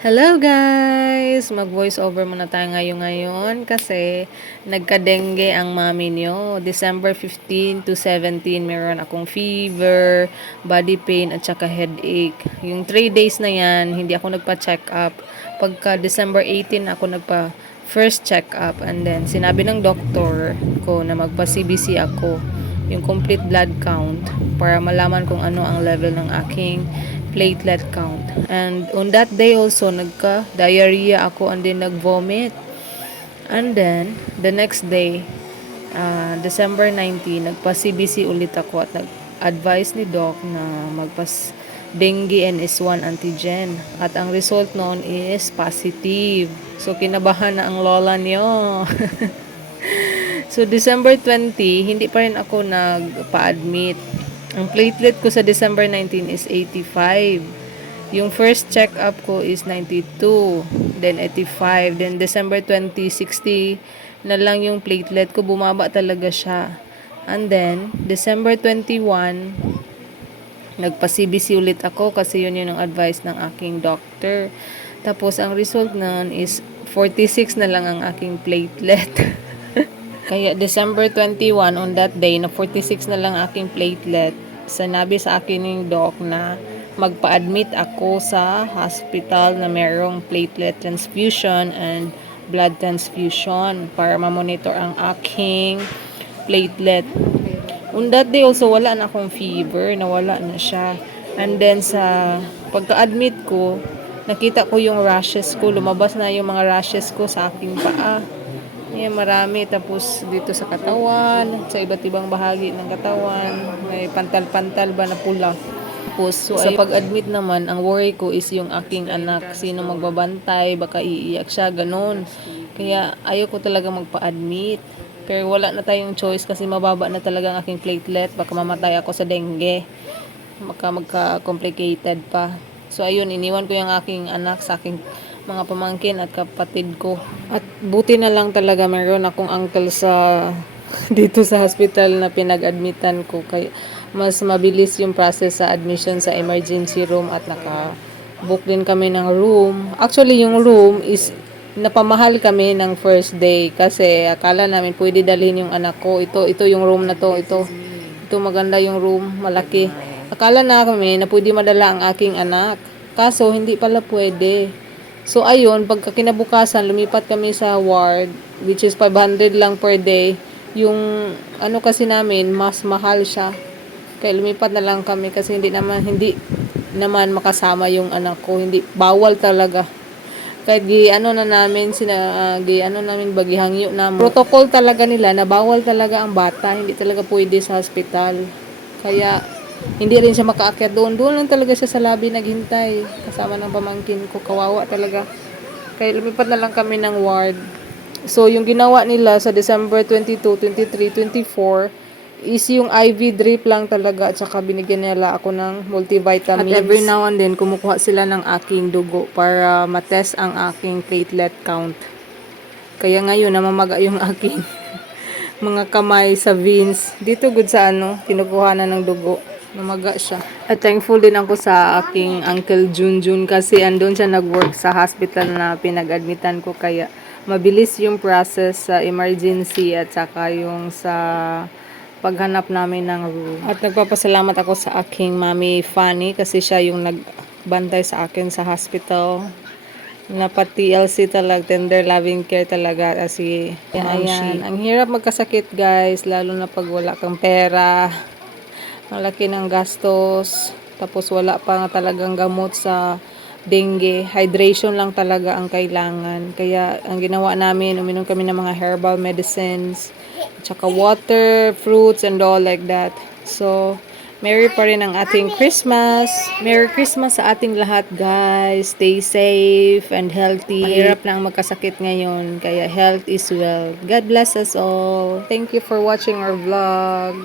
Hello guys! Mag-voice over muna tayo ngayon kasi nagka-dengue ang mami nyo. December 15 to 17 meron akong fever, body pain at saka headache. Yung 3 days na yan, hindi ako nagpa-check up. Pagka December 18 ako nagpa first check up and then sinabi ng doktor ko na magpa-CBC ako, yung complete blood count para malaman kung ano ang level ng aking platelet count. And on that day also, nagka-diarrhea ako and then nag-vomit. And then, the next day, December 19, nagpa-CBC ulit ako at nag-advise ni Doc na magpas dengue NS1 antigen. At ang result noon is positive. So, kinabahan na ang lola niyo. So, December 20, hindi pa rin ako nagpa-admit. Ang platelet ko sa December 19 is 85. Yung first check-up ko is 92. Then 85. Then December 20, 60 na lang yung platelet ko. Bumaba talaga siya. And then, December 21, nagpa-CBC ulit ako kasi yun yung advice ng aking doctor. Tapos, ang result nun is 46 na lang ang aking platelet. Kaya December 21, on that day, na 46 na lang aking platelet, sinabi sa akin ng doc na magpa-admit ako sa hospital na merong platelet transfusion and blood transfusion para ma-monitor ang aking platelet. On that day also, wala na akong fever, nawala na siya. And then sa pagka-admit ko, nakita ko yung rashes ko, lumabas na yung mga rashes ko sa aking paa. Ayan, marami. Tapos dito sa katawan, sa iba't ibang bahagi ng katawan, may pantal-pantal ba na pula. Tapos sa pag-admit naman, ang worry ko is yung aking anak. Sino magbabantay, baka iiyak siya, ganun. Kaya ayoko talaga magpa-admit. Pero wala na tayong choice kasi mababa na talaga ang aking platelet. Baka mamatay ako sa dengue. Baka magka-complicated pa. So ayun, iniwan ko yung aking anak sa aking mga pamangkin at kapatid ko. At buti na lang talaga meron akong uncle sa dito sa hospital na pinag-admitan ko, kaya mas mabilis yung process sa admission sa emergency room at naka-book din kami ng room. Actually, yung room is napamahal kami ng first day kasi akala namin pwede dalhin yung anak ko. Ito yung room na to. Ito maganda yung room, malaki. Akala na kami na pwede madala ang aking anak. Kaso, hindi pala pwede. So, ayun, pagka kinabukasan, lumipat kami sa ward, which is 500 lang per day. Yung, ano kasi namin, mas mahal siya. Kaya lumipat na lang kami kasi hindi naman makasama yung anak ko. Hindi, bawal talaga. Kahit namin bagihangyo na. Protocol talaga nila na bawal talaga ang bata. Hindi talaga pwede sa hospital. Kaya, hindi rin siya makaakyat doon. Doon lang talaga siya sa lobby naghintay. Kasama ng pamangkin ko. Kawawa talaga. Kaya lumipat na lang kami ng ward. So, yung ginawa nila sa December 22, 23, 24 is yung IV drip lang talaga. At saka binigyan nila ako ng multivitamins. At every now and then, kumukuha sila ng aking dugo para matest ang aking platelet count. Kaya ngayon, namamaga yung aking mga kamay sa veins. Dito good sa kinukuha na ng dugo. Namaga siya. At thankful din ako sa aking Uncle Junjun kasi andun siya nag-work sa hospital na pinag-admitan ko, kaya mabilis yung process sa emergency at saka yung sa paghanap namin ng room. At nagpapasalamat ako sa aking mami Fanny kasi siya yung nagbantay sa akin sa hospital. Napa-TLC talaga, tender loving care talaga kasi ayan. Ang hirap magkasakit guys, lalo na pag wala kang pera. Malaki ng gastos. Tapos wala pa nga talagang gamot sa dengue. Hydration lang talaga ang kailangan. Kaya ang ginawa namin, uminom kami ng mga herbal medicines, tsaka water, fruits, and all like that. So, Merry pa rin ang ating Christmas. Merry Christmas sa ating lahat, guys. Stay safe and healthy. Mahirap lang magkasakit ngayon, kaya health is wealth. God bless us all. Thank you for watching our vlog.